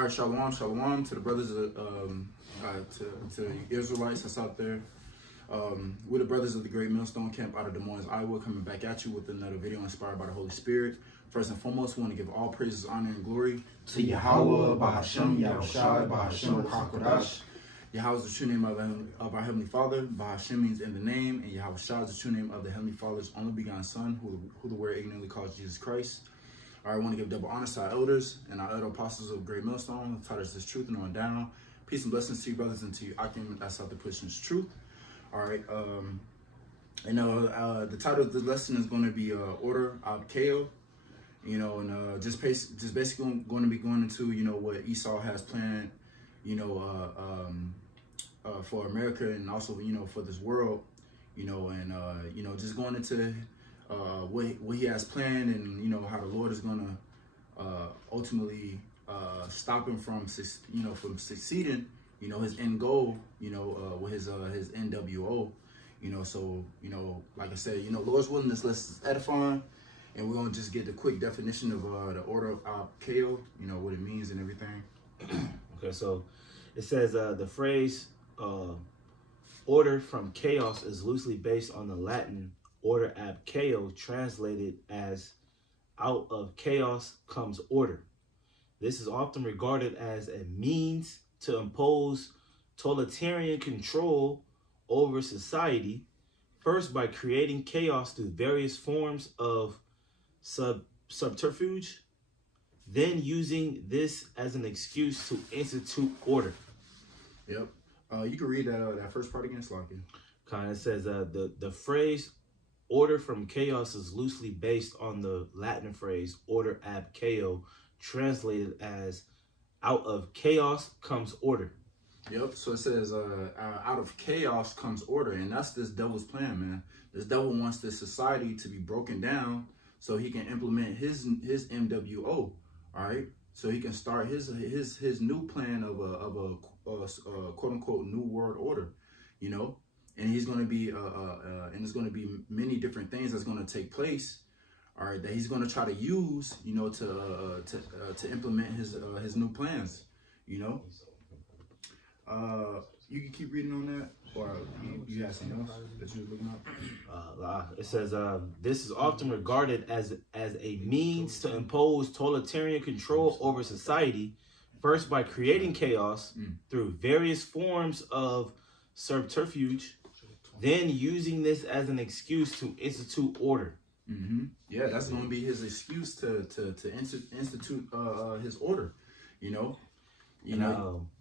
All right, shalom, shalom to the brothers of to Israelites that's out there. We're the brothers of the Great Millstone Camp out of Des Moines, Iowa, coming back at you with another video inspired by the Holy Spirit. First and foremost, we want to give all praises, honor, and glory to Yahweh, Bahashem, Yahushai, Bahashem, Hakodash. Yahweh is the true name of our Heavenly Father. Bahashem means in the name, and Yahushai is the true name of the Heavenly Father's only begotten Son, who the Word ignorantly calls Jesus Christ. All right, I want to give double honor to our elders and our elder apostles of Great Millstone who taught us this truth and on down. Peace and blessings to you, brothers, and to you, Akim, that's out the pushing this truth. All right, the title of the lesson is going to be Order Ab Chao, and just basically going to be going into, what Esau has planned, for America and also, for this world, just going into what he has planned and, how the Lord is going to ultimately stop him from succeeding, his end goal, with his NWO, so, like I said, Lord's willing, this lesson is edifying, and we're going to just get the quick definition of the order of Ab Chao, what it means and everything. Okay, so it says the phrase order from chaos is loosely based on the Latin order ab chao, translated as out of chaos comes order. This is often regarded as a means to impose totalitarian control over society, first by creating chaos through various forms of subterfuge, then using this as an excuse to institute order. Yep. You can read that first part again, Slocky. Kind of says the phrase order from chaos is loosely based on the Latin phrase order ab chao, translated as out of chaos comes order. Yep. So it says out of chaos comes order, and that's this devil's plan, man. This devil wants this society to be broken down so he can implement his MWO. All right. So he can start his new plan of a quote unquote new world order, and he's going to be and there's going to be many different things that's going to take place, all right, that he's going to try to use, to implement his new plans, You can keep reading on that, or you have something else that you're looking up? It says this is often regarded as a means to impose totalitarian control over society, first by creating chaos through various forms of subterfuge, then using this as an excuse to institute order. Mm-hmm. Yeah, that's going to be his excuse to institute his order.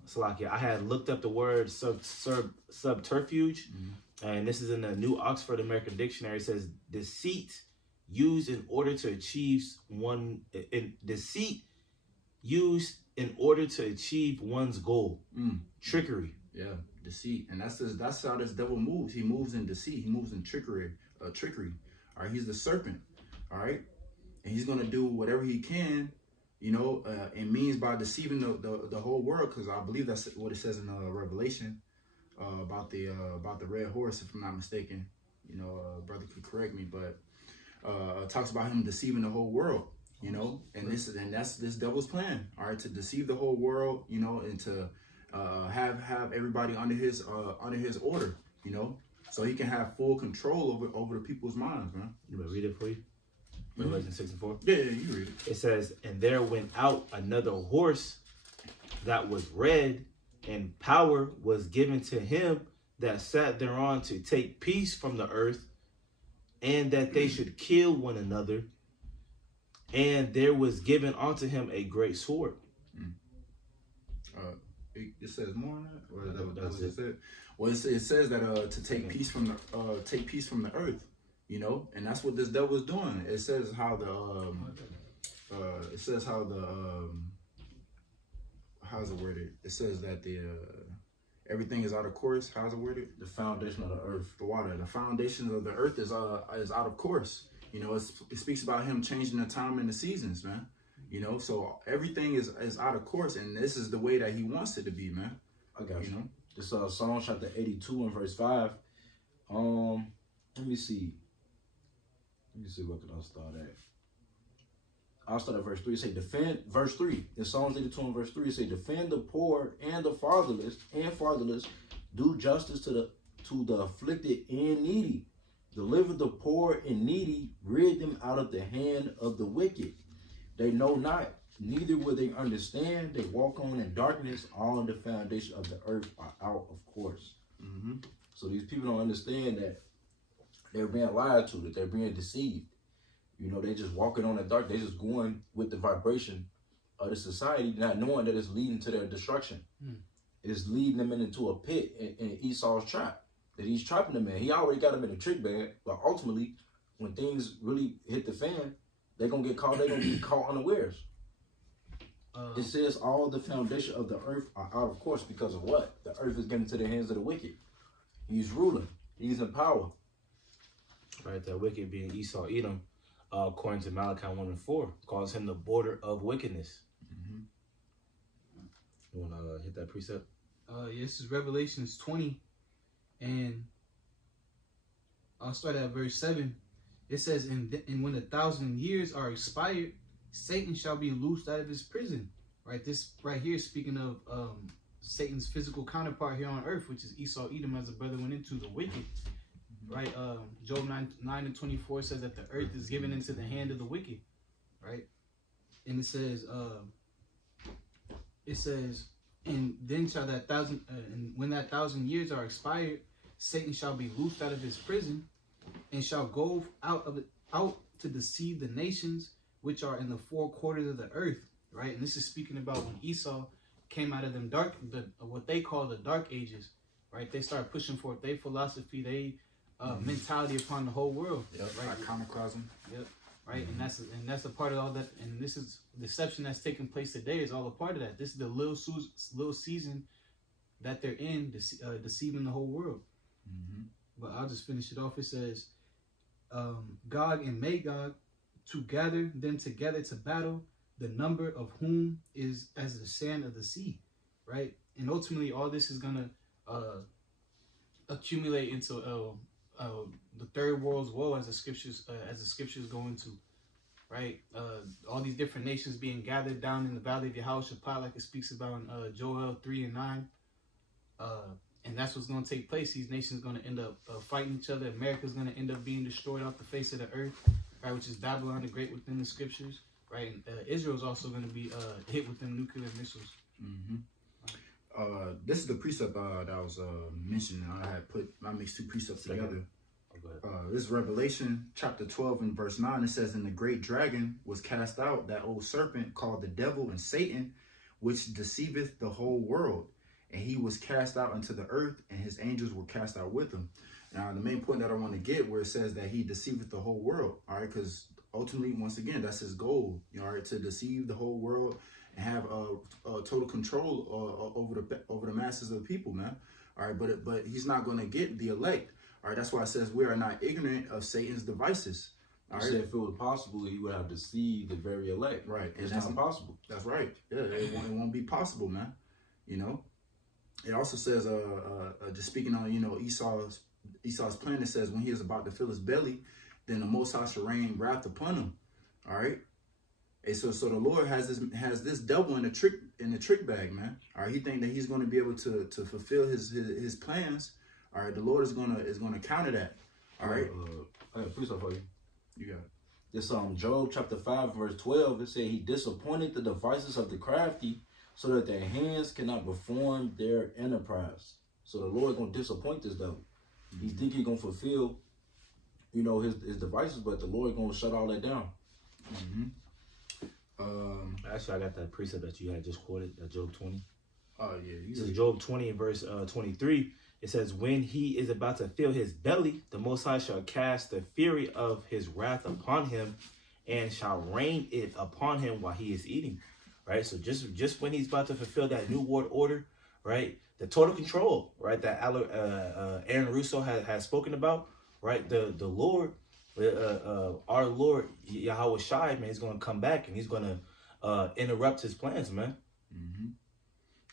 So like, I had looked up the word subterfuge, and this is in the New Oxford American Dictionary. It says deceit used in order to achieve one's goal. Trickery. Yeah, deceit, and that's how this devil moves. He moves in deceit. He moves in trickery. All right, he's the serpent. All right, and he's gonna do whatever he can. It means by deceiving the whole world, because I believe that's what it says in Revelation about the red horse, if I'm not mistaken. Brother could correct me, but it talks about him deceiving the whole world. And that's this devil's plan. All right, to deceive the whole world. And to have everybody under his order. So he can have full control over the people's minds, man. You want to read it for you? Revelation 6 and 4. Yeah, you read it. It says, and there went out another horse that was red, and power was given to him that sat thereon to take peace from the earth, and that they should kill one another. And there was given unto him a great sword. It says more on that, or that's what it said? Well, it says that to take peace from the earth. And that's what this devil is doing. It says how how's it worded? It says that everything is out of course. How's it worded? The foundation of the earth, the foundation of the earth is out of course. It speaks about him changing the time and the seasons, man. So everything is out of course, and this is the way that he wants it to be, man. I got you. This Psalm chapter 82 and verse 5. Let me see. Let me see, what can I start at? I'll start at verse 3. It say, defend, verse 3. In Psalms 82 and verse 3, it say, defend the poor and the fatherless, do justice to the afflicted and needy. Deliver the poor and needy, rid them out of the hand of the wicked. They know not, neither will they understand. They walk on in darkness. All the foundation of the earth are out of course. So these people don't understand that they're being lied to, that they're being deceived. You know, they just walking on the dark. They just going with the vibration of the society, not knowing that it's leading to their destruction. It's leading them into a pit in Esau's trap. That he's trapping them in. He already got them in a trick bag, but ultimately, when things really hit the fan, they're gonna get caught. They're gonna be caught unawares. It says all the foundation of the earth are out of course because of what? The earth is given to the hands of the wicked. He's ruling. He's in power. Right, that wicked being Esau, Edom, according to Malachi 1 and 4, calls him the border of wickedness. You want to hit that precept? This is Revelations 20, and I'll start at verse 7. It says, and when 1,000 years are expired, Satan shall be loosed out of his prison. Right, this right here is speaking of Satan's physical counterpart here on earth, which is Esau, Edom, as the brother went into, the wicked. Right, Job 9 and 24 says that the earth is given into the hand of the wicked. Right, and it says, and then shall that thousand, and when that 1,000 years are expired, Satan shall be loosed out of his prison, and shall go out to deceive the nations which are in the four quarters of the earth. Right, and this is speaking about when Esau came out of them what they call the dark ages. Right, they started pushing forth their philosophy, mentality upon the whole world. Yep, right, iconoclasm. Yep. Right, and that's a part of all that, and this is deception that's taking place today is all a part of that. This is the little season that they're in, deceiving the whole world. But I'll just finish it off. It says, Gog and Magog, to gather them together to battle, the number of whom is as the sand of the sea. Right, and ultimately all this is gonna accumulate into the third world's woe, as the scriptures go into. Right, all these different nations being gathered down in the valley of Yehoshaphat, like it speaks about in Joel 3 and 9. And that's what's going to take place. These nations are going to end up fighting each other. America's going to end up being destroyed off the face of the earth, right? Which is Babylon the Great within the scriptures, right? And Israel's also going to be hit with them nuclear missiles. This is the precept that I was mentioning. I mixed two precepts together. This is Revelation chapter 12 and verse 9. It says, and the great dragon was cast out, that old serpent called the devil and Satan, which deceiveth the whole world. And he was cast out into the earth, and his angels were cast out with him. Now, the main point that I want to get, where it says that he deceiveth the whole world, all right, because ultimately, once again, that's his goal, you know, all right, to deceive the whole world and have total control over the masses of the people, man. All right, but he's not going to get the elect. All right, that's why it says we are not ignorant of Satan's devices. All right, if it was possible, he would have deceived the very elect. Right, it's not possible. That's right. Yeah, it won't be possible, man. You know. It also says, just speaking on, you know, Esau's plan, it says when he is about to fill his belly, then the Most High shall rain wrath upon him. All right. And so the Lord has this devil in the trick bag, man. All right. He think that he's going to be able to fulfill his plans. All right. The Lord is gonna counter that. All right. I got a precept for you. You got it. This Job chapter 5 verse 12. It said he disappointed the devices of the crafty, so that their hands cannot perform their enterprise. So the Lord gonna disappoint this devil. He think he gonna fulfill, you know, his devices, but the Lord gonna shut all that down. Actually, I got that precept that you had just quoted, Job 20. Oh yeah. This is Job 20 and verse 23. It says, when he is about to fill his belly, the Most High shall cast the fury of his wrath upon him, and shall rain it upon him while he is eating. Right, so just when he's about to fulfill that new world order, right, the total control, right, that Aaron Russo has spoken about, right, the Lord, our Lord Yahweh Shai, man, he's going to come back and he's going to interrupt his plans, man.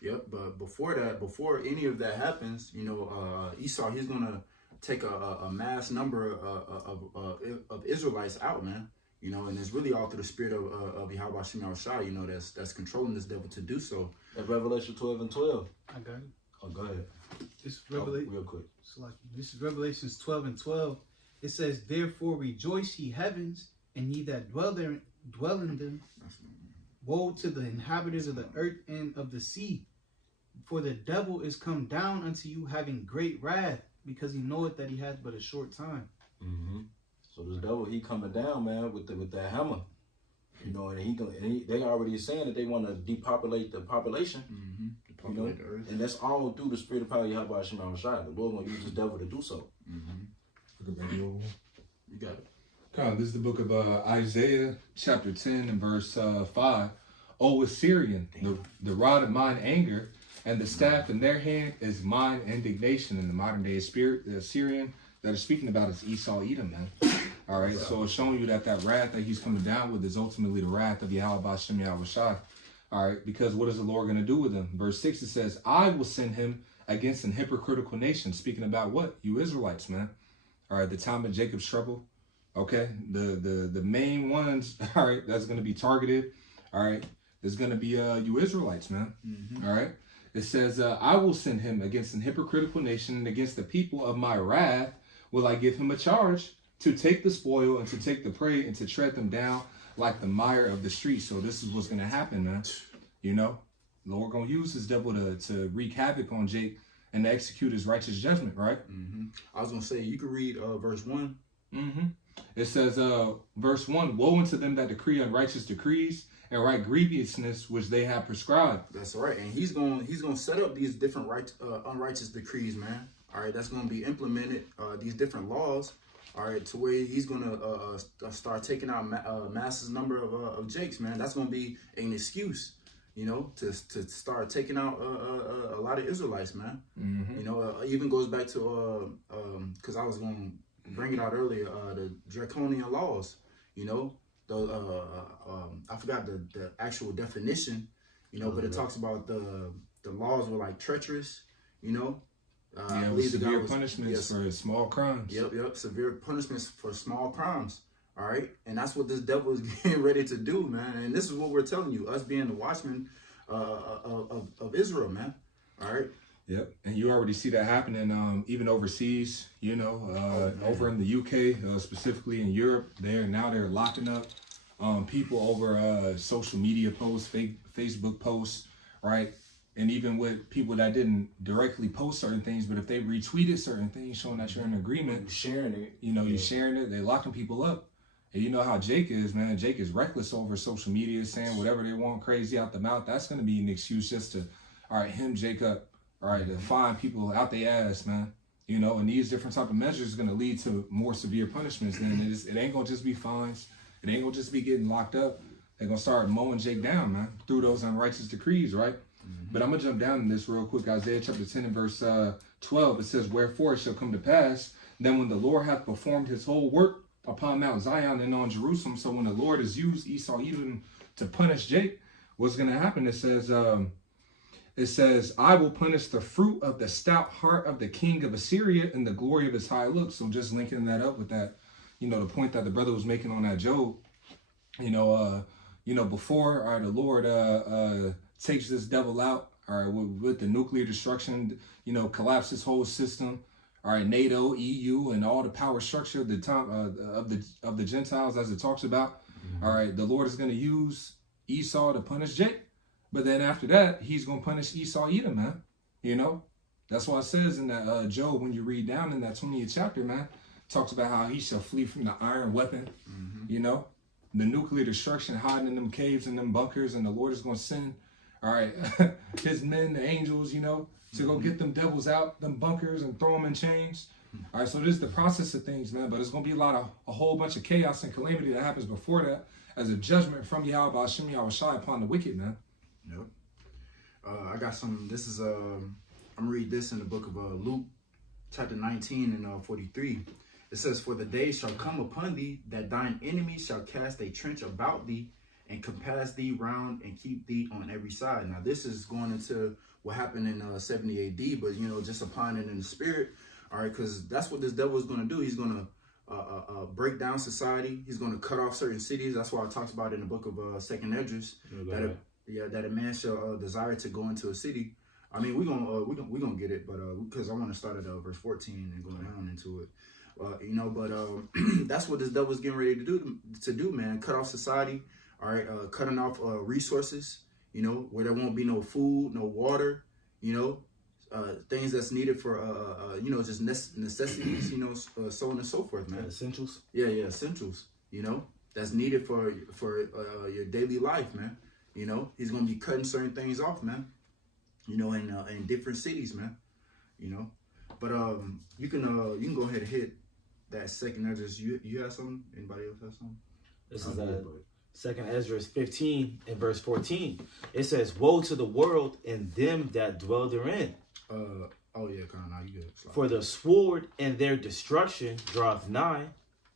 Yep, but before any of that happens, you know, Esau, he's going to take a mass number of Israelites out, man. You know, and it's really all through the spirit of Yahweh Shem Shai, you know, that's controlling this devil to do so. At Revelation 12:12. I got it. Oh, go ahead. This Revelation. Real quick. This is Revelations 12:12. It says, "Therefore rejoice, ye heavens, and ye that dwell in them. Woe to the inhabitants of the earth and of the sea, for the devil is come down unto you, having great wrath, because he knoweth that he hath but a short time." Mm-hmm. So this devil, he coming down, man, with that hammer. You know, and they already saying that they want to depopulate the population. Mm-hmm. Depopulate the earth. And that's all through the spirit of power Yahweh Shema Shai. The Lord gonna use this devil to do so. Mm-hmm. You got it. This is the book of Isaiah, chapter 10 and verse 5. O Assyrian, the rod of mine anger, and the staff in their hand is mine indignation. In the modern day spirit, the Assyrian that is speaking about is Esau Edom, man. All right, so it's showing you that wrath that he's coming down with is ultimately the wrath of Yahweh Shem Shai. All right, because what is the Lord going to do with him? Verse 6, it says, I will send him against an hypocritical nation. Speaking about what? You Israelites, man. All right, the time of Jacob's trouble. Okay, the main ones, all right, that's going to be targeted. All right, there's going to be you Israelites, man. All right, it says, I will send him against an hypocritical nation, and against the people of my wrath will I give him a charge to take the spoil and to take the prey and to tread them down like the mire of the street. So this is what's going to happen, man. You know, the Lord going to use this devil to wreak havoc on Jake and to execute his righteous judgment, right? I was going to say, you can read verse 1. It says, verse 1, woe unto them that decree unrighteous decrees and write grievousness which they have prescribed. That's right. And he's going to set up these different unrighteous decrees, man. All right, that's going to be implemented, these different laws. All right, to where he's going to start taking out massive number of Jakes, man. That's going to be an excuse, you know, to start taking out a lot of Israelites, man. You know, even goes back to, because I was going to bring it out earlier, the draconian laws, you know. I forgot the actual definition, you know, but it talks about the laws were like treacherous, you know. Severe punishments for small crimes. Yep, severe punishments for small crimes. All right, and that's what this devil is getting ready to do, man. And this is what we're telling you, us being the watchmen of Israel, man. All right. Yep, and you already see that happening even overseas, you know, over in the UK, specifically in Europe. They're locking up people over social media posts, Facebook posts, right? And even with people that didn't directly post certain things, but if they retweeted certain things showing that you're in agreement, You're sharing it. you know, you're sharing it, they're locking people up. And you know how Jake is, man. Jake is reckless over social media, saying whatever they want crazy out the mouth. That's going to be an excuse just to, all right, him, Jacob, all right, to find people out their ass, man. You know, and these different type of measures are going to lead to more severe punishments. Then it ain't going to just be fines. It ain't going to just be getting locked up. They're going to start mowing Jake down, man, through those unrighteous decrees, right? But I'm going to jump down in this real quick. Isaiah chapter 10 and verse 12, it says, wherefore it shall come to pass, then when the Lord hath performed his whole work upon Mount Zion and on Jerusalem, so when the Lord has used Esau Edom to punish Jake, what's going to happen? It says, I will punish the fruit of the stout heart of the king of Assyria and the glory of his high looks. So just linking that up with that, you know, the point that the brother was making on that Job, you know, before the Lord takes this devil out, all right, with the nuclear destruction, you know, collapse his whole system, all right, NATO, EU, and all the power structure of the time of the Gentiles, as it talks about, all right, the Lord is going to use Esau to punish Jake, but then after that, he's going to punish Esau Edom, man. You know, that's why it says in that Job, when you read down in that 20th chapter, man, talks about how he shall flee from the iron weapon, you know, the nuclear destruction hiding in them caves and them bunkers, and the Lord is going to send, all right, his men, the angels, you know, to go get them devils out, them bunkers, and throw them in chains. All right, so this is the process of things, man, but it's going to be a whole bunch of chaos and calamity that happens before that as a judgment from Yahweh Shem Shai upon the wicked, man. Yep. I got some, this is, I'm going to read this in the book of Luke, chapter 19 and 43. It says, for the day shall come upon thee that thine enemy shall cast a trench about thee and compass thee round and keep thee on every side. Now, this is going into what happened in 70 AD, but, you know, just applying it in the spirit, all right, because that's what this devil is going to do. He's going break down society. He's going to cut off certain cities. That's why it talks about in the book of Second Esdras that a man shall desire to go into a city. I mean, we're gonna get it, but because I want to start at verse 14 and go down into it. That's what this devil's getting ready to do, man. Cut off society, all right, cutting off resources, where there won't be no food, no water, things that's needed for, just necessities, so on and so forth, man. Essentials. Yeah, essentials, that's needed for your daily life, man. He's going to be cutting certain things off, man, in different cities, man, But you can go ahead and hit that Second Esdras. You have something? Anybody else have something? This is Second Esdras 15 and verse 14. It says, "Woe to the world and them that dwell therein. Oh yeah, kind of. Now you good. For the sword and their destruction draweth nigh,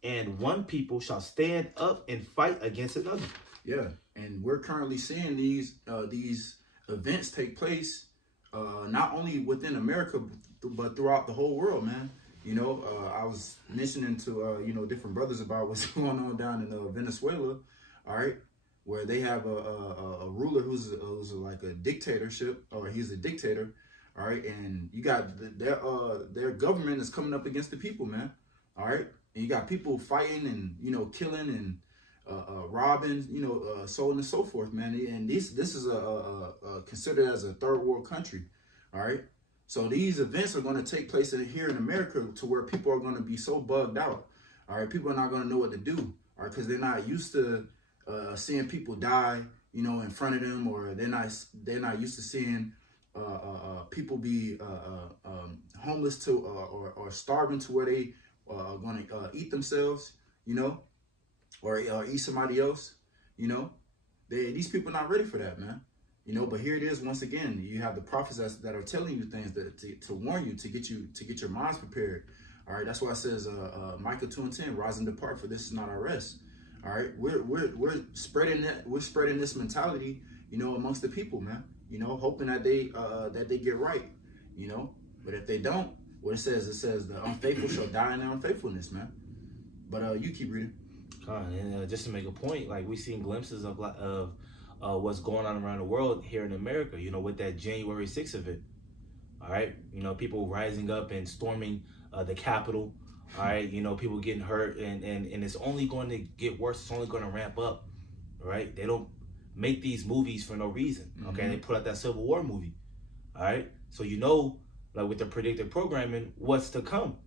and one people shall stand up and fight against another." Yeah, and we're currently seeing these events take place, not only within America but throughout the whole world, man. I was mentioning to different brothers about what's going on down in Venezuela, all right, where they have a ruler who's like a dictatorship, or he's a dictator, all right, and you got their government is coming up against the people, man, all right, and you got people fighting and killing and robbing, so on and so forth, man, and this is considered as a third world country, all right. So these events are going to take place here in America, to where people are going to be so bugged out. All right, people are not going to know what to do. All right, because they're not used to seeing people die, in front of them, or they're not used to seeing people be homeless to or starving to where they are going to eat themselves, or eat somebody else. These people are not ready for that, man. But here it is once again. You have the prophets that are telling you things to warn you, to get your minds prepared. All right, that's why it says Micah 2:10, "Rise and depart, for this is not our rest." All right, we're spreading this mentality, amongst the people, man. Hoping that they get right, But if they don't, what it says the unfaithful shall die in their unfaithfulness, man. But you keep reading. And just to make a point, like we've seen glimpses of what's going on around the world here in America, with that January 6th event. All right, people rising up and storming the Capitol. All right, people getting hurt, and it's only going to get worse. It's only going to ramp up. All right, they don't make these movies for no reason. Okay, They put out that Civil War movie. All right, so like with the predictive programming, what's to come.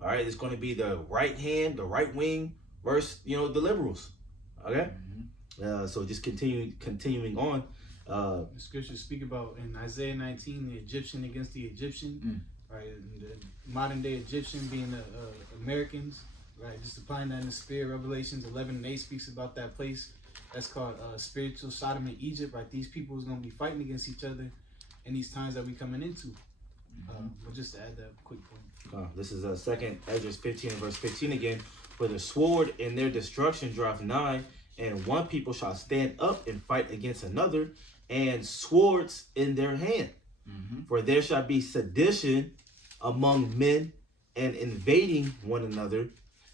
All right, it's going to be the right hand, the right wing versus the liberals. Okay. So just continuing on. The scriptures speak about in Isaiah 19, the Egyptian against the Egyptian, right? And the modern day Egyptian being the Americans, right? Just applying that in the spirit. Revelations 11:8 speaks about that place. That's called spiritual Sodom and Egypt, right? These people is going to be fighting against each other in these times that we're coming into. But just to add that quick point. This is Second Esdras 15 and verse 15 again. "For the sword and their destruction draweth nigh, and one people shall stand up and fight against another, and swords in their hand. For there shall be sedition among men, and invading one another.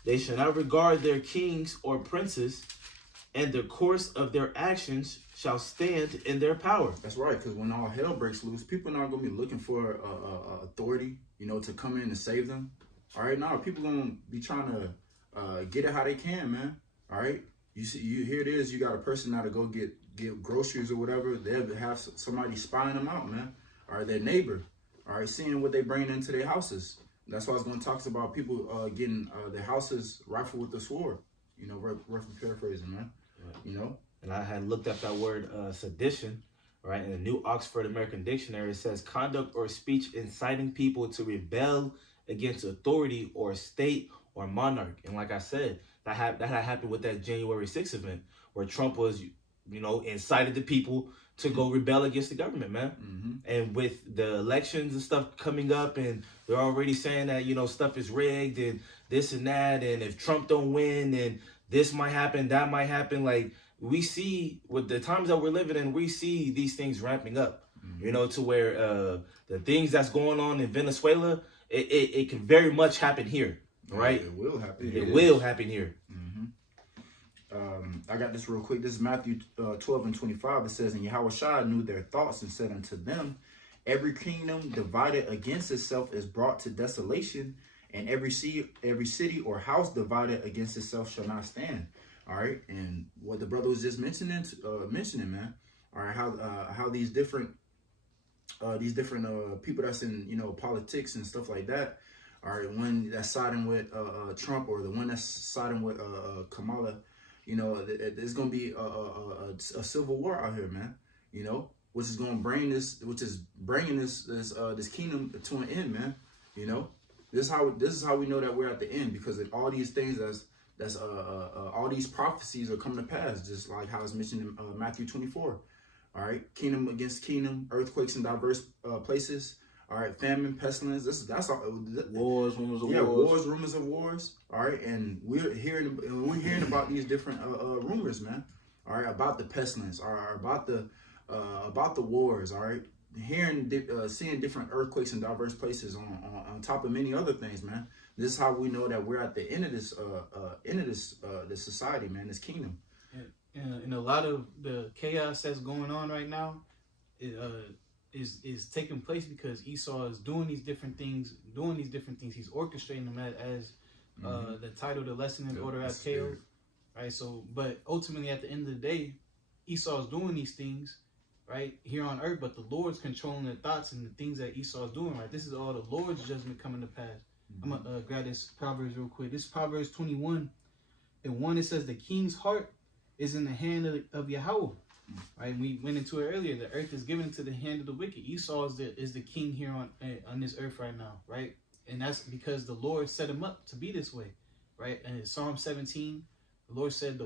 They shall not regard their kings or princes, and the course of their actions shall stand in their power." That's right, because when all hell breaks loose, people are not going to be looking for authority, to come in and save them. All right, now people going to be trying to get it how they can, man. All right. Here it is. You got a person now to go get groceries or whatever. They'll have somebody spying them out, man. Or their neighbor. All right, seeing what they bring into their houses. That's why it's going to talk about people getting their houses rifled with the sword. Roughly paraphrasing, man. Right. And I had looked up that word sedition, right? In the New Oxford American Dictionary, it says conduct or speech inciting people to rebel against authority or state or monarch. And like I said, that had happened with that January 6th event, where Trump was, incited the people to go rebel against the government, man. And with the elections and stuff coming up, and they're already saying that, stuff is rigged and this and that, and if Trump don't win, then this might happen, that might happen. Like, we see with the times that we're living in, we see these things ramping up, to where the things that's going on in Venezuela, it can very much happen here. right? It will happen. It will happen here. I got this real quick. This is Matthew 12:25. It says, and Yahushua knew their thoughts and said unto them, every kingdom divided against itself is brought to desolation, and every city or house divided against itself shall not stand. All right, and what the brother was just mentioning, man. All right, how these different people that's in politics and stuff like that. All right, one that's siding with Trump, or the one that's siding with Kamala. There's gonna be a civil war out here, man. Which is gonna bringing this kingdom to an end, man. This is how we know that we're at the end, because of all these things that's all these prophecies are coming to pass, just like how it's mentioned in Matthew 24. All right, kingdom against kingdom, earthquakes in diverse places. All right, famine, pestilence. That's all. Wars, rumors of wars. Wars, rumors of wars. All right, and we're hearing about these different rumors, man. All right, about the pestilence, or about the wars. All right, seeing different earthquakes in diverse places on top of many other things, man. This is how we know that we're at the end of this society, man. This kingdom. And a lot of the chaos that's going on right now, is taking place because Esau is doing these different things. He's orchestrating them as the title of the lesson in order as Chao. Right. So, but ultimately at the end of the day, Esau is doing these things, right, here on earth, but the Lord's controlling the thoughts and the things that Esau is doing, right? This is all the Lord's judgment coming to pass. I'm gonna grab this Proverbs real quick. This is Proverbs 21. And 1, it says the king's heart is in the hand of Yahweh. Right, we went into it earlier. The earth is given to the hand of the wicked. Esau is the king here on this earth right now, right? And that's because the Lord set him up to be this way, right? And in Psalm 17, the Lord said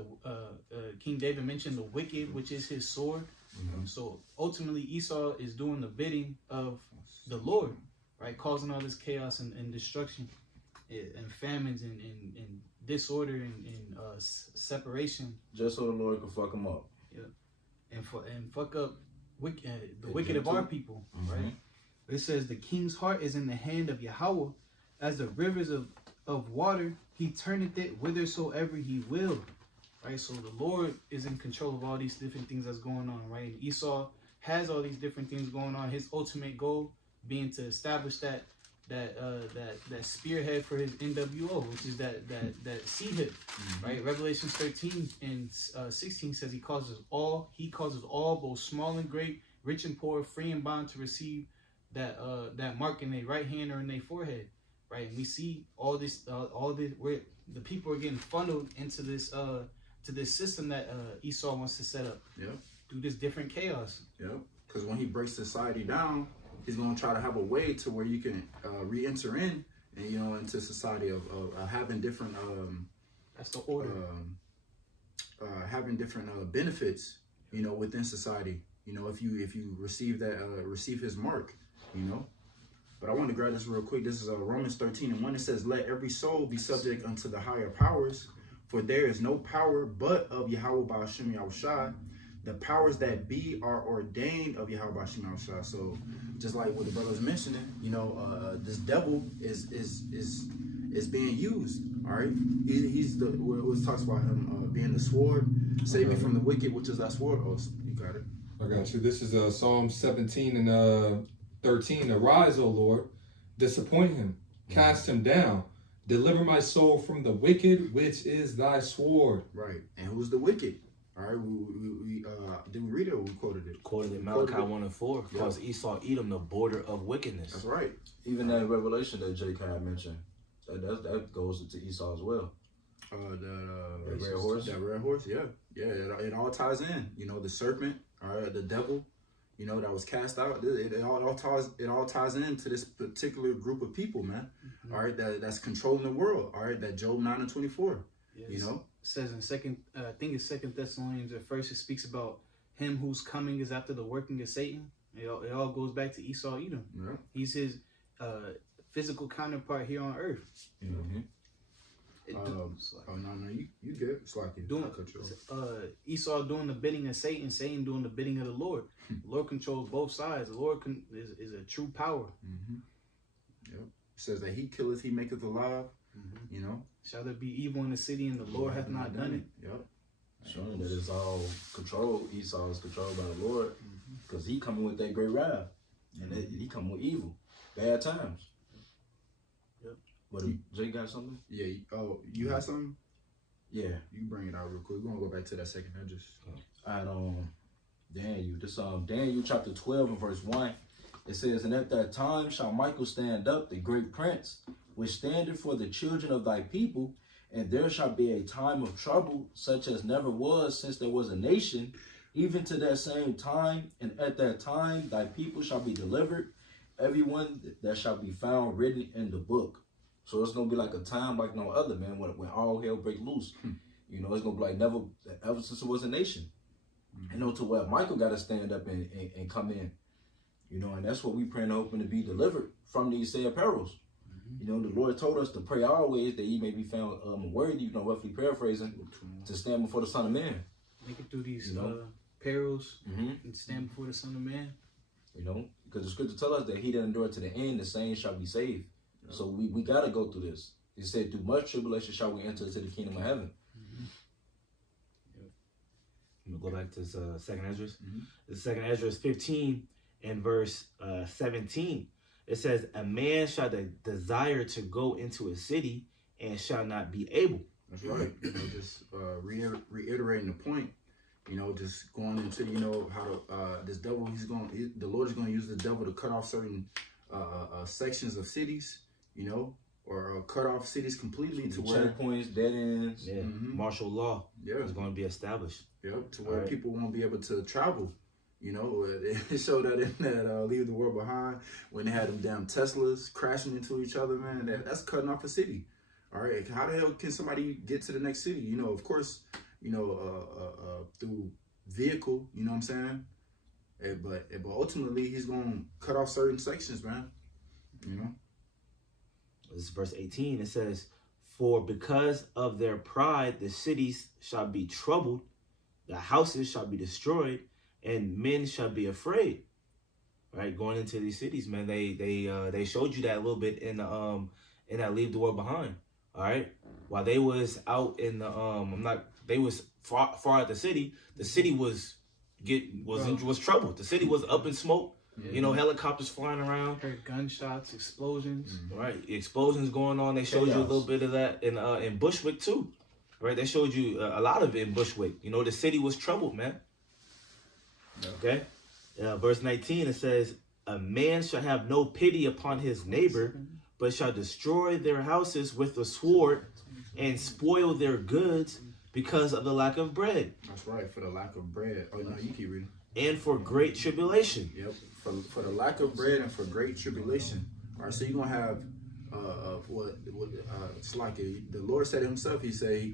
King David mentioned the wicked, which is his sword. So ultimately, Esau is doing the bidding of the Lord, right? Causing all this chaos and destruction and famines and disorder and separation. Just so the Lord can fuck him up. Yeah. And fuck up the wicked of our people, right? It says the king's heart is in the hand of Yahweh, as the rivers of water, he turneth it whithersoever he will, right? So the Lord is in control of all these different things that's going on, right? And Esau has all these different things going on. His ultimate goal being to establish that spearhead for his NWO, which is that seed, right? Revelations 13 and 16 says he causes all, both small and great, rich and poor, free and bond, to receive that mark in their right hand or in their forehead, right? And we see all this where the people are getting funneled into this to this system that Esau wants to set up. Yeah. Through this different chaos. Yeah. Because when he breaks society down, he's going to try to have a way to where you can re-enter in and into society of having different that's the order. Having different benefits within society, if you receive his mark. But I want to grab this real quick. This is Romans 13 and 1. It says, let every soul be subject unto the higher powers, for there is no power but of Yahweh Ba'ashem Yahushua. The powers that be are ordained of Yahweh Ba'ashem Yahushua. So just like what the brother was mentioning, this devil is being used. All right, he's what talks about him being the sword, save me from the wicked, which is that sword. Oh, you got it. I got you. This is Psalm 17 and 13. Arise, O Lord, disappoint him, cast him down, deliver my soul from the wicked, which is thy sword. Right, and who's the wicked? All right, we did we read it or we quoted it? Quoted in Malachi 1 and 4, calls Esau Edom the border of wickedness. That's right. Even that revelation that J. Kai mentioned, that goes into Esau as well. The red horse. That red horse, yeah. It all ties in. The serpent, all right, the devil, that was cast out. It all ties into this particular group of people, man. All right, that's controlling the world. All right, that Job 9 and 24. Yes. Says in I think it's 2 Thessalonians at first, it speaks about him whose coming is after the working of Satan. It all goes back to Esau Edom. Yeah. He's his physical counterpart here on earth. Mm-hmm. You good. It's like Esau doing the bidding of Satan, Satan doing the bidding of the Lord. The Lord controls both sides. The Lord is a true power. Yep. It says that he killeth, he maketh alive. You know, Shall there be evil in the city and the Lord hath not done it? Yep. Showing that it's all controlled. Esau is controlled by the Lord, because he coming with that great wrath, and he coming with evil, bad times. Yep. But Jay got something? Yeah. You had something? Yeah. You bring it out real quick. We're gonna go back to that second Edges. At Daniel. This Daniel chapter 12 and verse 1. It says, "And at that time shall Michael stand up, the great prince, which standeth for the children of thy people, and there shall be a time of trouble, such as never was since there was a nation, even to that same time. And at that time thy people shall be delivered, everyone that shall be found written in the book." So it's gonna be like a time like no other, man. When all hell break loose, you know, it's gonna be like never ever since it was a nation. You know, to where Michael got to stand up and come in. You know, and that's what we praying and hoping to be delivered from these said perils. You know, the Lord told us to pray always that ye may be found worthy, you know, roughly paraphrasing, to stand before the Son of Man. Make it through these You know? perils and stand before the Son of Man. You know, because the scripture tells us that he that endure to the end, the same shall be saved. Yeah. So we got to go through this. He said, through much tribulation shall we enter into the kingdom of heaven. I'm going to go back to second Esdras. The second Esdras 15 and verse 17. It says, "A man shall desire to go into a city and shall not be able." That's right. You know, just reiterating the point. You know, just going into, you know, how this devil, the Lord is going to use the devil to cut off certain sections of cities, you know, or cut off cities completely to where checkpoints, dead ends, martial law is going to be established. Yep, to where people won't be able to travel. You know, it showed that in that Leave the World Behind, when they had them damn Teslas crashing into each other, man. That's cutting off a city. All right, how the hell can somebody get to the next city? You know, of course, you know, through vehicle. You know what I'm saying? But ultimately, he's gonna cut off certain sections, man. You know. This is verse 18. It says, "For because of their pride, the cities shall be troubled, the houses shall be destroyed, and men shall be afraid." Right, going into these cities, man. They showed you that a little bit in that Leave the World Behind. All right, while they was out in the they was far at the city. The city was troubled. The city was up in smoke. Yeah. You know, helicopters flying around. Heard gunshots, explosions. Right, explosions going on. They showed you a little bit of that in Bushwick too. Right, they showed you a lot of it in Bushwick. You know, the city was troubled, man. Okay, verse 19, it says, "A man shall have no pity upon his neighbor, but shall destroy their houses with the sword and spoil their goods because of the lack of bread." That's right, for the lack of bread. Oh, no, you keep reading. "And for great tribulation." Yep, for the lack of bread and for great tribulation. All right, so you're going to have it's like the Lord said himself. He said he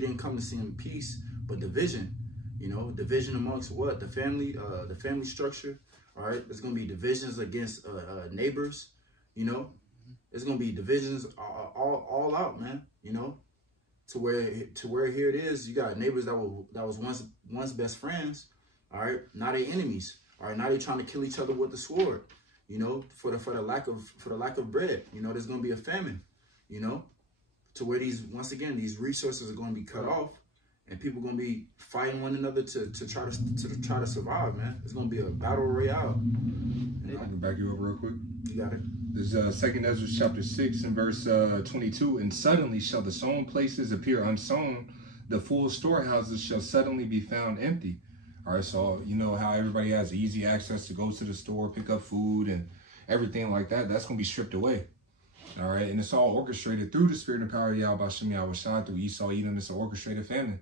didn't come to see him peace, but division. You know, division amongst what? The family structure. All right, there's gonna be divisions against neighbors. You know, there's gonna be divisions all out, man. You know, to where here it is. You got neighbors that was once best friends. All right, now they enemies. All right, now they trying to kill each other with the sword. You know, for the lack of bread. You know, there's gonna be a famine. You know, to where these resources are gonna be cut off. And people gonna be fighting one another to try to survive, man. It's gonna be a battle royale. I can back you up real quick. You got it. This is second Ezra chapter 6 and verse 22. "And suddenly shall the sown places appear unsown, the full storehouses shall suddenly be found empty." All right, so you know how everybody has easy access to go to the store, pick up food and everything like that. That's gonna be stripped away. All right, and it's all orchestrated through the spirit and power of Yahweh Shem Yahweh Shai, through Esau, Edom. It's an orchestrated famine.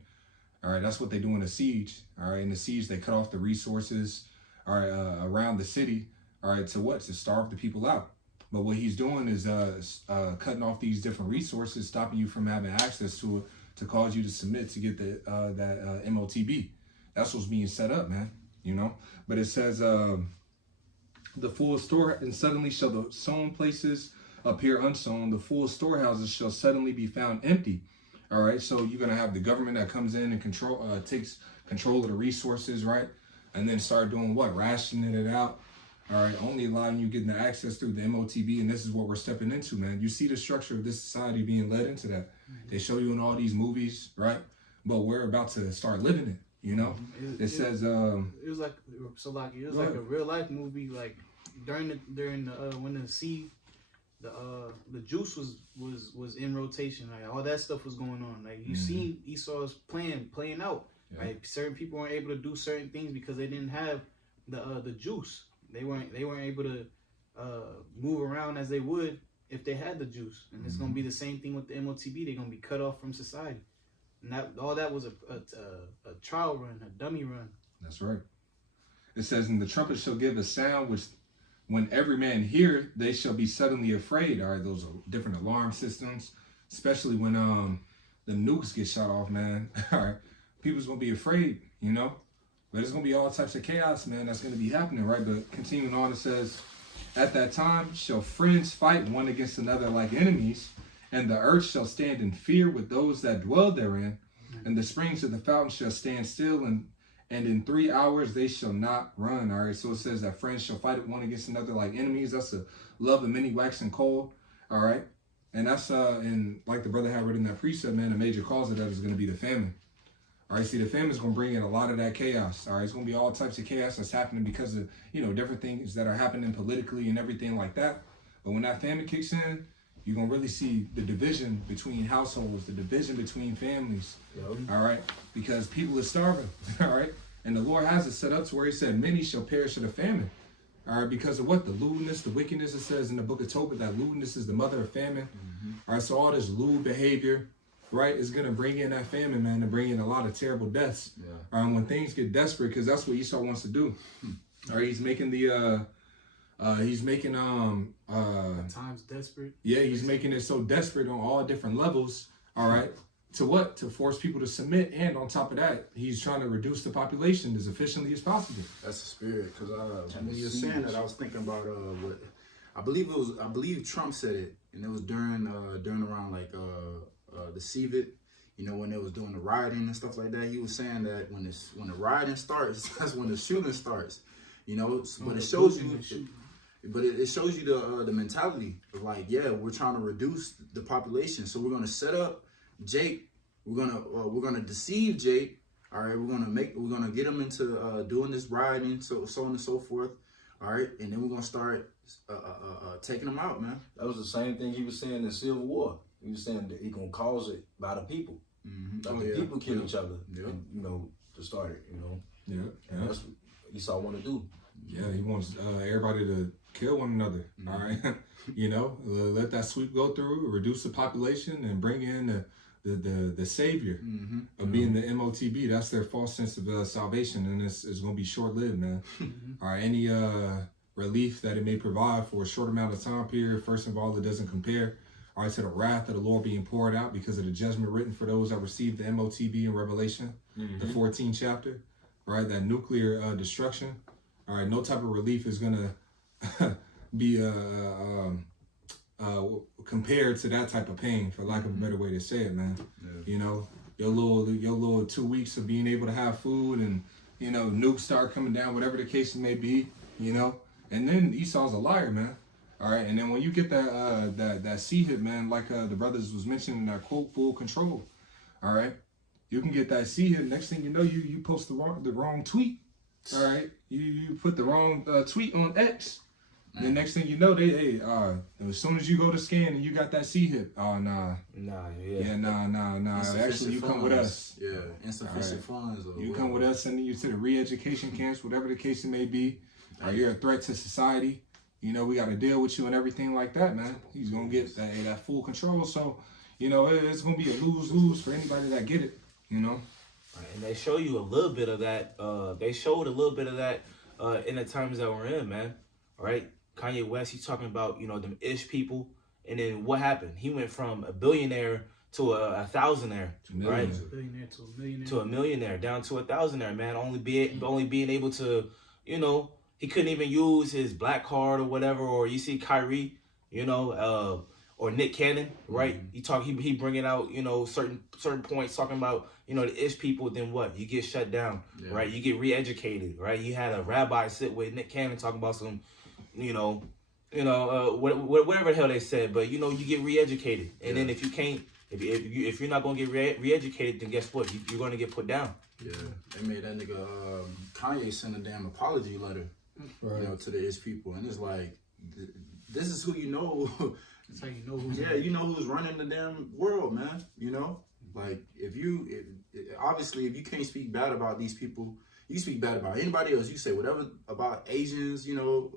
All right, that's what they do in the siege. All right, in the siege, they cut off the resources, all right, around the city. All right, to what? To starve the people out. But what he's doing is cutting off these different resources, stopping you from having access to it, to cause you to submit to get that MOTB. That's what's being set up, man. You know, but it says the full store, and suddenly shall the sown places appear unsown, the full storehouses shall suddenly be found empty. All right, so you're gonna have the government that comes in and takes control of the resources, right? And then start doing what? Rationing it out. All right, only allowing you getting the access through the MOTB, and this is what we're stepping into, man. You see the structure of this society being led into that. They show you in all these movies, right? But we're about to start living it. You know, it says it was like it was like a real life movie. Like during the when the juice was in rotation, like all that stuff was going on. Like you see Esau's playing out. Yeah. Like certain people weren't able to do certain things because they didn't have the juice. They weren't able to move around as they would if they had the juice. And it's gonna be the same thing with the MOTB. They're gonna be cut off from society. And that was a trial run, a dummy run. That's right. It says, and the trumpet shall give a sound which when every man hear, they shall be suddenly afraid. All right, those are different alarm systems, especially when the nukes get shot off, man. All right, people's gonna be afraid, you know. But there's gonna be all types of chaos, man. That's gonna be happening, right? But continuing on, it says, at that time shall friends fight one against another like enemies, and the earth shall stand in fear with those that dwell therein, and the springs of the fountain shall stand still, and in 3 hours they shall not run. All right, so it says that friends shall fight one against another like enemies. That's a love of many waxing cold. All right, and that's and like the brother had written that precept, man, a major cause of that is going to be the famine. All right, see, the famine is going to bring in a lot of that chaos. All right, it's going to be all types of chaos that's happening because of, you know, different things that are happening politically and everything like that. But when that famine kicks in, you're going to really see the division between households, the division between families. Yep. All right, because people are starving. All right, and the Lord has it set up to where he said, many shall perish of the famine. All right, because of what? The lewdness, the wickedness. It says in the book of Tobit that lewdness is the mother of famine. All right, so all this lewd behavior, right, is going to bring in that famine, man, and bring in a lot of terrible deaths. Yeah. When things get desperate, because that's what Esau wants to do. All right, he's making the, times desperate. Yeah, he's making it so desperate on all different levels. All right, to what? To force people to submit, and on top of that, he's trying to reduce the population as efficiently as possible. That's the spirit, because when you're saying that, I was thinking about what I believe Trump said it, and it was during around like the CVIT, you know, when they was doing the rioting and stuff like that. He was saying that when the rioting starts, that's when the shooting starts, you know. But it shows you, it shows you the mentality of like, yeah, we're trying to reduce the population, so we're gonna set up Jake, we're gonna deceive Jake. All right, we're gonna get him into doing this rioting, so on and so forth. All right, and then we're gonna start taking him out, man. That was the same thing he was saying in Civil War. He was saying that he gonna cause it by the people. Like the people kill each other, and, you know, to start it, you know. And that's what Esau want to do. Yeah, he wants everybody to kill one another. All right, you know, let that sweep go through, reduce the population, and bring in the savior of being the MOTB. That's their false sense of salvation, and it's going to be short lived, man. All right, any relief that it may provide for a short amount of time period, first of all, it doesn't compare. All right, to the wrath of the Lord being poured out because of the judgment written for those that received the MOTB in Revelation, the 14th chapter. All right, that nuclear destruction. All right, no type of relief is going to be compared to that type of pain, for lack of a better way to say it, man. You know, your little 2 weeks of being able to have food, and, you know, nukes start coming down, whatever the case may be, you know. And then Esau's a liar, man. All right, and then when you get that C hit, man, like the brothers was mentioning, that quote, full control. All right, you can get that C hit. Next thing you know, you post the wrong tweet. All right, you put the wrong tweet on X. And the next thing you know, as soon as you go to scan and you got that C hit, oh nah. Actually, you come with us. Yeah, insufficient funds. You come with us, sending you to the re-education camps, whatever the case may be. You're a threat to society. You know, we got to deal with you and everything like that, man. He's going to get that full control. So, you know, it's going to be a lose-lose for anybody that get it, you know. And they show you a little bit of that. They showed a little bit of that in the times that we're in, man. All right? Kanye West, he's talking about, you know, them ish people. And then what happened? He went from a billionaire to a thousandaire, right? A billionaire to a millionaire. To a millionaire, down to a thousandaire, man. Only being able to, you know, he couldn't even use his black card or whatever. Or you see Kyrie, you know, or Nick Cannon, right? He bringing out, you know, certain points talking about, you know, the ish people. Then what? You get shut down, right? You get re-educated, right? You had a rabbi sit with Nick Cannon talking about some whatever the hell they said. But you get re-educated, and then if you can't, if you're not gonna get re-educated, then guess what? You're gonna get put down. Yeah, they made that nigga Kanye send a damn apology letter, to his people, and it's like, this is who you know. That's how you know who's you know who's running the damn world, man. Like obviously if you can't speak bad about these people, you speak bad about anybody else. You say whatever about Asians, or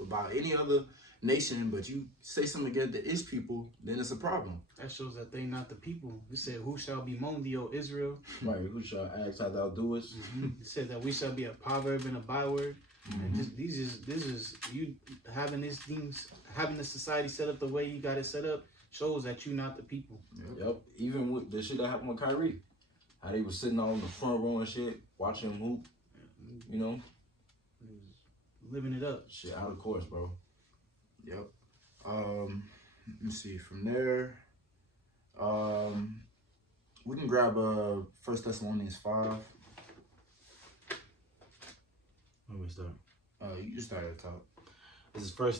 about any other nation, but you say something against the Ish people, then it's a problem. That shows that they not the people. It said, "Who shall bemoan thee, O Israel?" Right. Who shall ask how thou doest? It said that we shall be a proverb and a byword. And this is you having these things, having the society set up the way you got it set up, shows that you not the people. Yep. Even with the shit that happened with Kyrie, how they was sitting on the front row and shit, watching him hoop. Living it up. Shit out of course, bro. Yep. Let me see from there. We can grab 1 Thessalonians 5. Where we start? You just start at the top. This is 1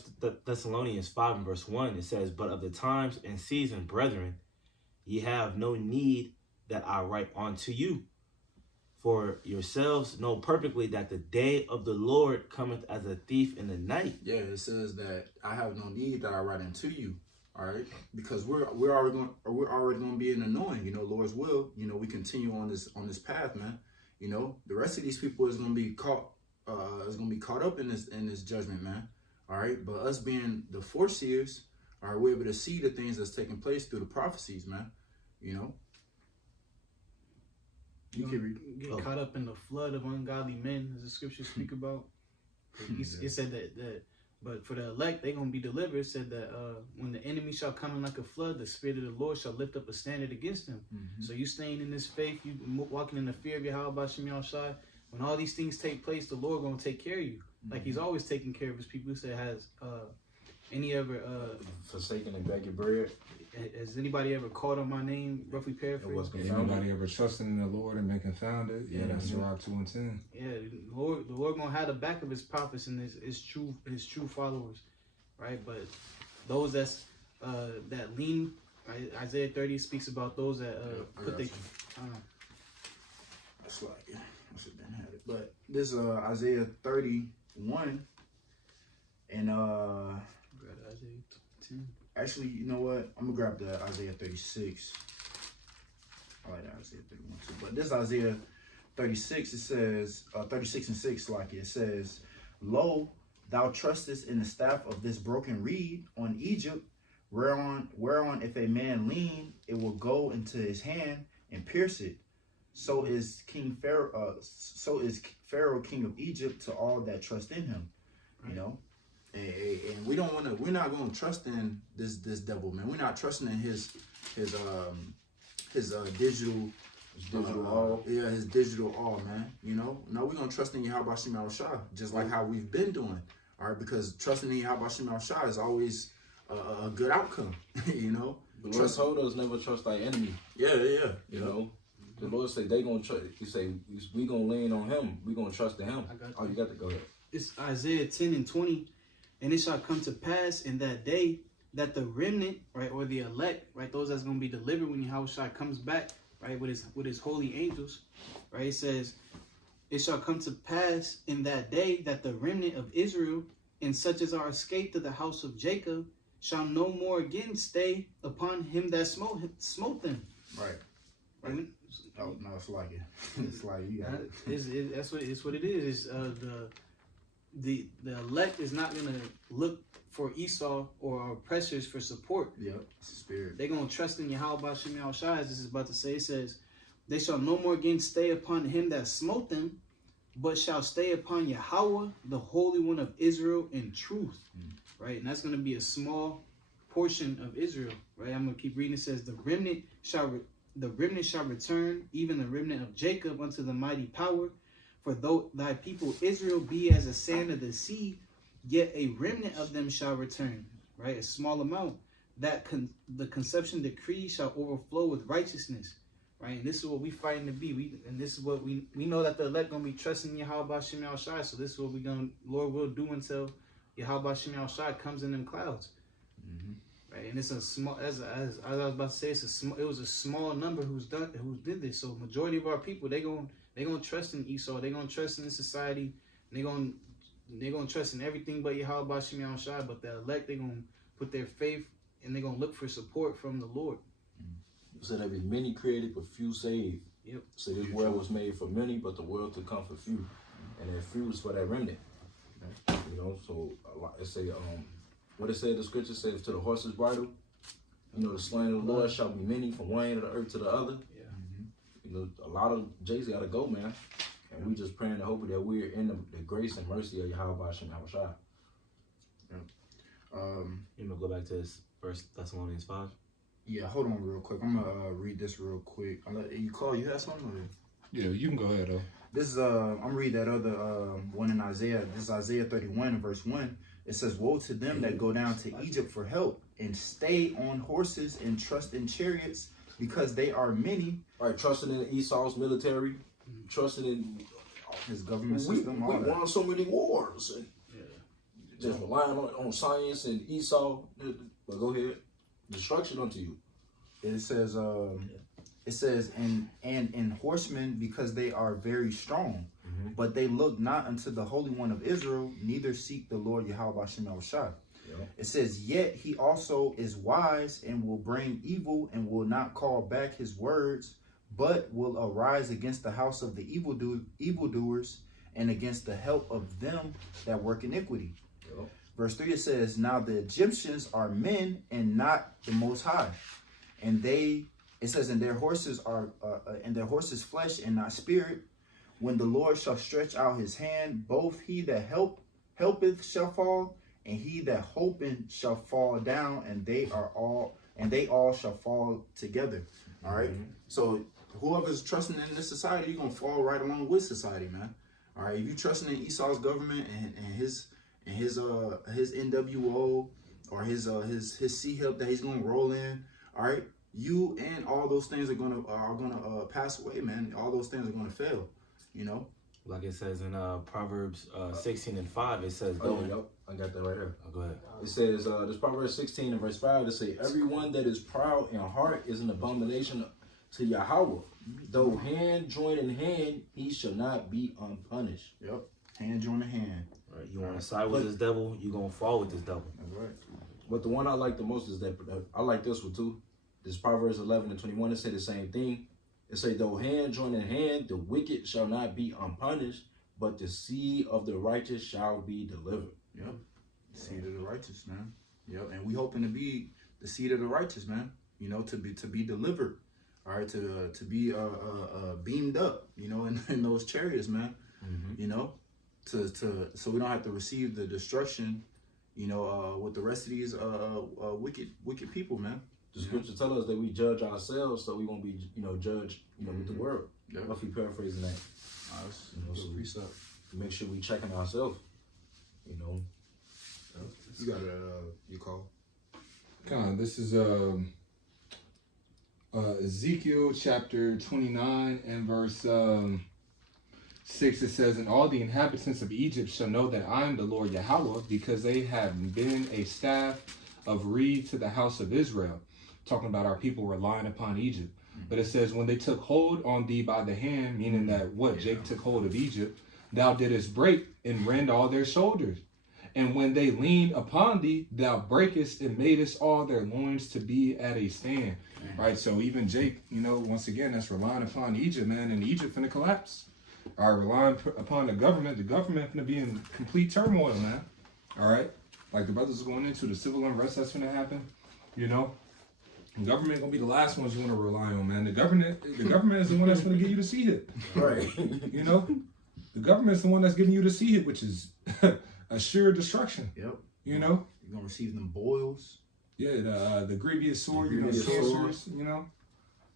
Thessalonians 5 and verse 1. It says, "But of the times and season, brethren, ye have no need that I write unto you. For yourselves know perfectly that the day of the Lord cometh as a thief in the night." Yeah, it says that I have no need that I write unto you. All right, because we're already going to be in the knowing. Lord's will. We continue on this path, man. The rest of these people is going to be caught. Caught up in this judgment, man. All right, but us being the foreseers, we're able to see the things that's taking place through the prophecies, man. You can read. Get caught up in the flood of ungodly men, as the scriptures speak about. It said that, but for the elect, they're going to be delivered. It said that when the enemy shall come in like a flood, the Spirit of the Lord shall lift up a standard against him. So you staying in this faith, you walking in the fear of Yahweh Shem Shai. When all these things take place, the Lord going to take care of you. Like he's always taking care of his people. He said, has any ever forsaken and begging bread? Has anybody ever called on my name? Roughly paraphrased. Anybody ever trusting in the Lord and been confounded? Yeah, that's Rock 2 and 10. Yeah, the Lord gonna have the back of his prophets and his true followers, right? But those that lean, right? Isaiah 30 speaks about those that put their. That's like I should have been had it, but this Isaiah 31, and Isaiah 10. Actually, you know what? I'm gonna grab the Isaiah 36. I like that Isaiah 31 too. But this Isaiah 36, it says 36 and 6, like it says, "Lo, thou trustest in the staff of this broken reed on Egypt, whereon if a man lean, it will go into his hand and pierce it. So is Pharaoh king of Egypt to all that trust in him." And we're not going to trust in this devil, man. We're not trusting in his digital all. Yeah, his digital all, man. No, we're going to trust in Yahweh Shem Shai, just like how we've been doing. All right, because trusting in Yahweh Shem Shai is always a good outcome. The Lord told us never trust thy enemy. Yeah. The Lord said they gonna trust. He say we gonna lean on him. We gonna trust in him. You got to go ahead. It's Isaiah 10 and 20. "And it shall come to pass in that day that the remnant, right, or the elect, right, those that's going to be delivered when Yahushua comes back, right, with his holy angels, right, it says, it shall come to pass in that day that the remnant of Israel and such as are escaped of the house of Jacob shall no more again stay upon him that smote them." Right. Oh, no, it's like it. It's like you got it. That's what it is. It's the elect is not gonna look for Esau or oppressors for support. Yep, it's the spirit. They're gonna trust in Yahweh Shem Shai, as this is about to say. It says, "They shall no more again stay upon him that smote them, but shall stay upon Yahweh, the Holy One of Israel, in truth." Right, and that's gonna be a small portion of Israel. Right, I'm gonna keep reading. It says, the remnant shall return, even the remnant of Jacob, unto the mighty power. For though thy people Israel be as a sand of the sea, yet a remnant of them shall return." Right, a small amount. The conception decree shall overflow with righteousness. Right, and this is what we fighting to be. This is what we know, that the elect gonna be trusting Yahweh Shem Shai. So this is what Lord will do until Yahweh Shem Shai comes in them clouds. Right, and it's a small, as I was about to say, it was a small number who did this. So majority of our people, they gonna trust in Esau, they gonna trust in the society, they gonna trust in everything but Yahweh Shem Shai. But the elect, they gonna put their faith and they gonna look for support from the Lord. So there be many created, but few saved. Yep. So this world was made for many, but the world to come for few, and that few is for that remnant. You know, so it say what it said, the scripture says, to the horse's bridle, you know, the slain of the Lord shall be many from one end of the earth to the other. Yeah. You know, a lot of Jay-Z got to go, man. And we just praying and hoping that we're in the grace and mercy of Yahweh Shem Shai. You know, go back to this 1 Thessalonians 5. Yeah, hold on real quick. I'm gonna read this real quick. You had something? Or? Yeah, you can go ahead though. This is I'm read that other one in Isaiah. This is Isaiah 31 verse 1. It says, "Woe to them that go down to Egypt for help and stay on horses and trust in chariots, because they are many." All right, trusting in Esau's military, trusting in His government we system. all that. won so many wars, and just relying on science and Esau. But go ahead, destruction unto you. It says and in horsemen, because they are very strong, but they look not unto the Holy One of Israel, neither seek the Lord Yahweh Shem Shai. It says, "Yet he also is wise and will bring evil and will not call back his words, but will arise against the house of the evildoers and against the help of them that work iniquity." Verse 3, it says, "Now the Egyptians are men and not the Most High, and it says, and their horses are flesh and not spirit. When the Lord shall stretch out his hand, both he that helpeth shall fall, and he that hopeth shall fall down, and they all shall fall together." All right. So whoever's trusting in this society, you're gonna fall right along with society, man. All right. If you trusting in Esau's government and his NWO or his C help that he's gonna roll in, all right, you and all those things are gonna pass away, man. All those things are gonna fail, you know. Like it says in Proverbs 16 and 5, it says, I got that right here. go ahead. It says, this Proverbs 16 and verse 5, it says, "Everyone that is proud in heart is an abomination to Yahweh. Though hand join in hand, he shall not be unpunished." Yep. Hand join a hand. Right, you want to side with this devil, you're going to fall with this devil. That's right. But the one I like the most is that, I like this one too. This Proverbs 11 and 21, it say the same thing. It say, "Though hand join in hand, the wicked shall not be unpunished, but the seed of the righteous shall be delivered." Yep. Seed of the righteous, man. Yep. And we hoping to be the seed of the righteous, man. You know, to be delivered. All right, to be beamed up, you know, in those chariots, man. You know, so we don't have to receive the destruction, you know, with the rest of these wicked people, man. The scripture tell us that we judge ourselves, so we won't be, you know, judged, you know, with the world. Yep. Roughly paraphrasing that. Nice. You know, so Precept. make sure we checking ourselves. You know. You got you call. This is Ezekiel chapter 29 and verse 6. It says, "And all the inhabitants of Egypt shall know that I am the Lord Yahweh, because they have been a staff of reed to the house of Israel." Talking about our people relying upon Egypt. But it says, "When they took hold on thee by the hand," meaning that Jake took hold of Egypt, "thou didst break and rend all their shoulders. And when they leaned upon thee, thou breakest and madest all their loins to be at a stand." Right, so even Jake, you know, once again, that's relying upon Egypt, man, and Egypt finna collapse. All right, relying upon the government finna be in complete turmoil, man. All right, like the brothers are going into the civil unrest that's finna happen, you know. The government gonna be the last ones you want to rely on, man. The government is the one that's gonna get you to see it, Right. you know. The government is the one that's giving you to see it, which is a sure destruction. Yep. You know. You're gonna receive them boils. Yeah, the grievous sword, you know, grievous sorcerers, you know.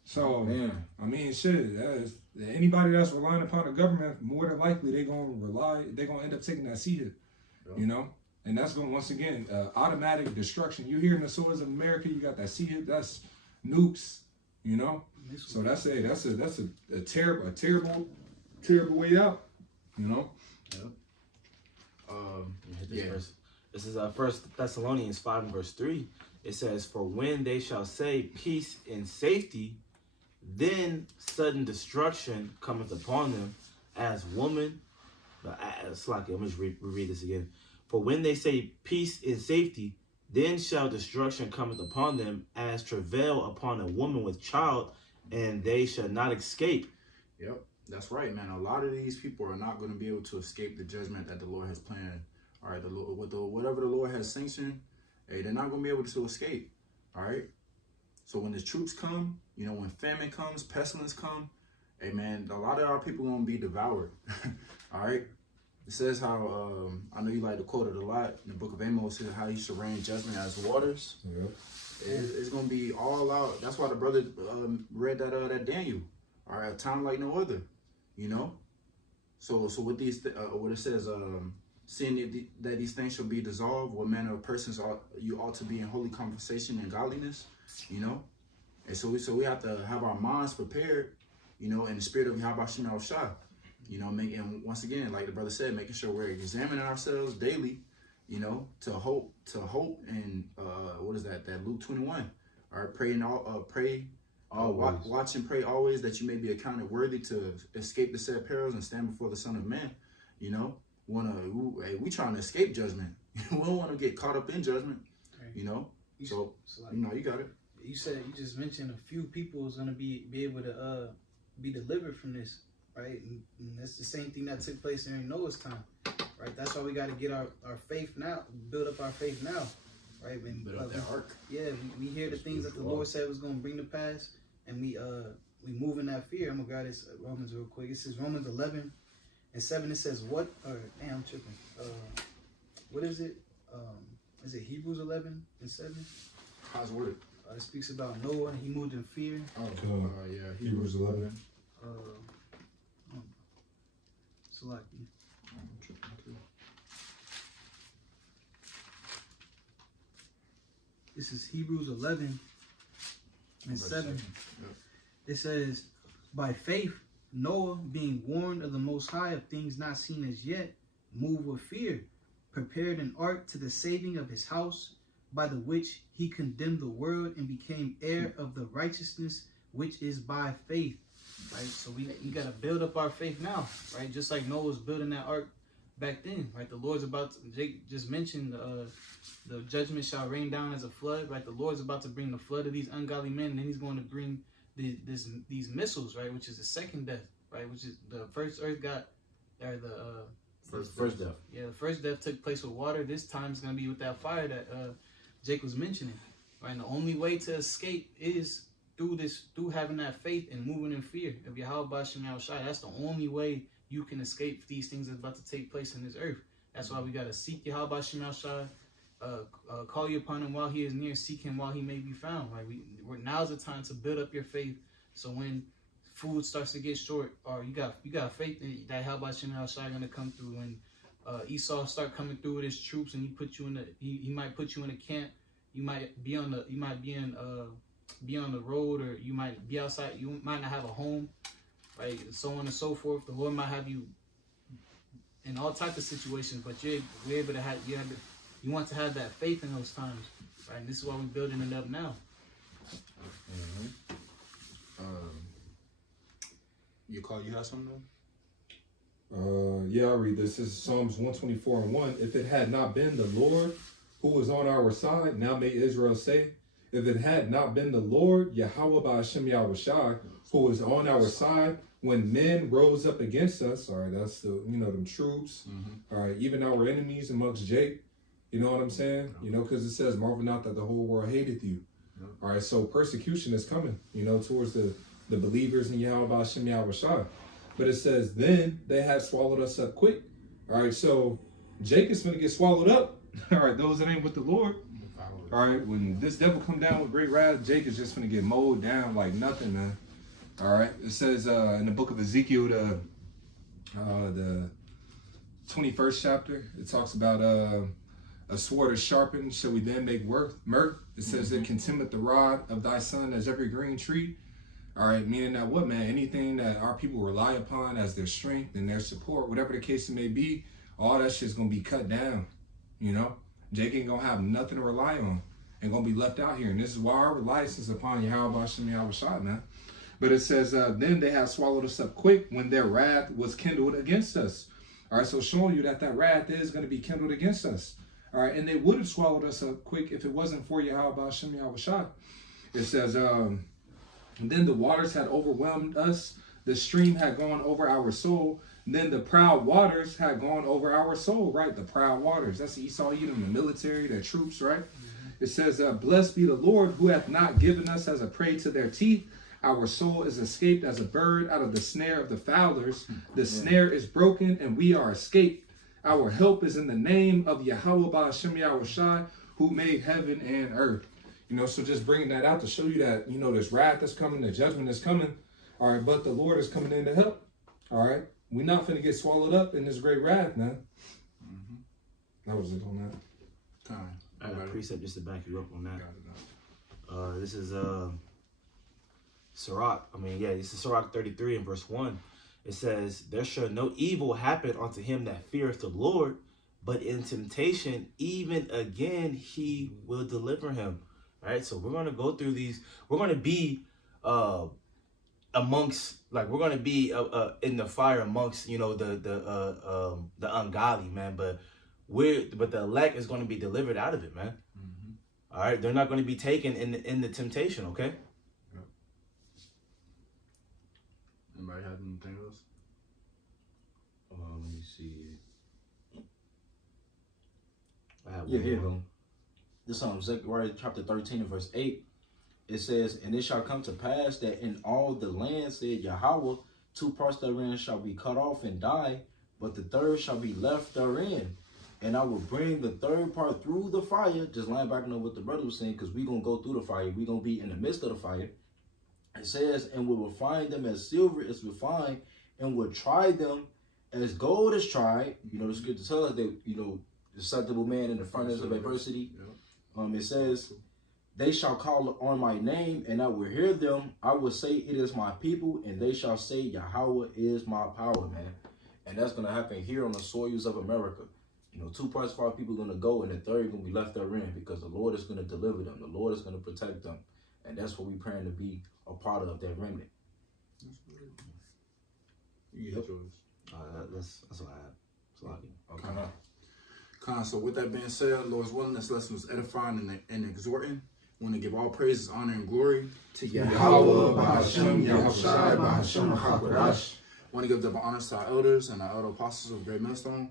So, Man. I mean, shit, anybody that's relying upon the government, more than likely they're gonna end up taking that seat hit, you know. And that's going, once again, automatic destruction. You hear in the swords of America, you got that seat hit, that's nukes, you know. So that's a terrible way out, you know. Hit this verse. This is 1 Thessalonians 5 and verse 3. It says, "For when they shall say peace and safety, then sudden destruction cometh upon them as woman." Let me just reread this again. "For when they say peace and safety, then shall destruction cometh upon them as travail upon a woman with child, and they shall not escape." Yep, that's right, man. A lot of these people are not going to be able to escape the judgment that the Lord has planned. All right, whatever the Lord has sanctioned, hey, they're not going to be able to escape. All right. So when the troops come, you know, when famine comes, pestilence come, hey, man, a lot of our people going to be devoured. All right. It says how, I know you like to quote it a lot in the book of Amos, how he should rain judgment as waters. Yeah. It's going to be all out. That's why the brother read that Daniel. All right, a time like no other, you know. So with these, what it says, seeing that these things shall be dissolved, what manner of persons you ought to be in holy conversation and godliness, you know. And so we have to have our minds prepared, you know, in the spirit of Yahweh Shem Shah, you know, and once again, like the brother said, making sure we're examining ourselves daily, you know, to hope and what is that Luke 21, all right, pray. Watch and pray always, that you may be accounted worthy to escape the said perils and stand before the Son of Man. You know, we trying to escape judgment. We don't want to get caught up in judgment. Right. You know, so like, you know, you got it. You just mentioned a few people is gonna be able to be delivered from this, right? And that's the same thing that took place during Noah's time, right? That's why we got to get our faith now, build up our faith now, right? When build up that ark. Yeah, we hear the things that the Lord said was gonna bring to pass. And we move in that fear. I'm gonna grab this Romans real quick. It says Romans 11 and 7. It says what? Damn, I'm tripping. What is it? Is it Hebrews 11 and 7? How's it worded? It speaks about Noah. He moved in fear. Yeah, Hebrews 11. Select. I'm tripping too. This is Hebrews 11. And 7, yep. It says, "By faith, Noah, being warned of the Most High of things not seen as yet, moved with fear, prepared an ark to the saving of his house, by the which he condemned the world and became heir of the righteousness which is by faith." Right? So we got to build up our faith now, right? Just like Noah was building that ark back then, right? The Lord's about to, Jake just mentioned, the judgment shall rain down as a flood, right? The Lord's about to bring the flood of these ungodly men, and then he's going to bring these missiles, right? Which is the second death, right? Which is the first earth got, or the first death. Yeah, the first death took place with water. This time it's going to be with that fire that Jake was mentioning, right? And the only way to escape is through having that faith and moving in fear of Yahweh Shem Shai. That's the only way you can escape these things that's about to take place in this earth. That's why we got to seek Yahweh Shem Shai, call you upon him while he is near, seek him while he may be found. Right? Now's the time to build up your faith. So when food starts to get short, or you got faith that Yahweh Shem Shai going to come through. When Esau start coming through with his troops, and he might put you in a camp. You might be on the road, or you might be outside. You might not have a home, right? So on and so forth. The Lord might have you in all types of situations, but you're able to have you want to have that faith in those times, right? And this is why we're building it up now. You have something though? Yeah, I'll read this. This is Psalms 124 and 1. "If it had not been the Lord who was on our side, now may Israel say, if it had not been the Lord, Yahweh Ba'ashem Yahushai, who was on our side when men rose up against us." All right, that's them troops. All right, even our enemies amongst Jake. You know what I'm saying? You know, because it says, "Marvel not that the whole world hateth you." All right, so persecution is coming, towards the believers in Yahweh Ba'ashem Yahushai. But it says, "Then they had swallowed us up quick." All right, so Jake is going to get swallowed up. All right, those that ain't with the Lord. All right, when this devil come down with great wrath, Jake is just going to get mowed down like nothing, man. All right, it says in the book of Ezekiel, the 21st chapter, it talks about a sword is sharpened, shall we then make mirth? It says it contemneth the rod of thy son as every green tree. All right, meaning that what, man? Anything that our people rely upon as their strength and their support, whatever the case may be, all that shit's going to be cut down, Jake ain't gonna have nothing to rely on and gonna be left out here. And this is why our reliance is upon Yahweh Hashem Yahweh Shai, man. But it says, then they have swallowed us up quick when their wrath was kindled against us. All right, so showing you that wrath is going to be kindled against us. All right, and they would have swallowed us up quick if it wasn't for Yahweh Hashem Yahweh Shai. It says, then the waters had overwhelmed us. The stream had gone over our soul. Then the proud waters had gone over our soul, right? The proud waters. That's Esau, Edom, the military, their troops, right? It says, blessed be the Lord who hath not given us as a prey to their teeth. Our soul is escaped as a bird out of the snare of the fowlers. The snare is broken and we are escaped. Our help is in the name of Yahweh Ba'ashem Yahweh Shai, who made heaven and earth. You know, so just bringing that out to show you that, you know, there's wrath that's coming, the judgment is coming. All right, but the Lord is coming in to help. All right, we're not going to get swallowed up in this great wrath, man. That was it on that. I have a precept just to back you up on that. This is Sirach. This is Sirach 33 and verse 1. It says, there shall no evil happen unto him that feareth the Lord, but in temptation, even again, he will deliver him. All right, so we're going to go through these. We're going to be amongst, like, we're going to be in the fire amongst, you know, the ungodly, man. But the elect is going to be delivered out of it, man. All right, they're not going to be taken in the temptation, okay? Anybody have anything else? Let me see. I have Here we go. This is Zechariah chapter 13 and verse 8. It says, and it shall come to pass that in all the land, said Yahweh, 2 parts therein shall be cut off and die, but the third shall be left therein. And I will bring the third part through the fire. Just line back on what the brother was saying, because we're going to go through the fire. We're going to be in the midst of the fire. It says, and will refine them as silver is refined, and will try them as gold is tried. You know, the scripture tells us that, you know, the acceptable man in the furnace of adversity. It says, they shall call on my name, and I will hear them. I will say, it is my people, and they shall say, Yahweh is my power, man. And that's going to happen here on the soils of America. You know, 2 parts of our people are going to go, and the third going to be left therein, because the Lord is going to deliver them. The Lord is going to protect them. And that's what we're praying to be a part of, that remnant. You get yours. That's what I have. Okay. So with that being said, Lord's willing, this lesson was edifying and exhorting. We want to give all praises, honor, and glory to Yahweh Ba'ashem Yahweh Shai Ba'ashem HaKodash. Want to give double honors to our elders and our elder apostles of Great Millstone.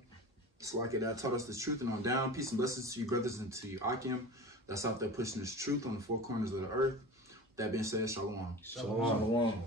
It's like it that taught us the truth and on down. Peace and blessings to you brothers and to you Akim that's out there pushing this truth on the 4 corners of the earth. That being said, shalom. Shalom.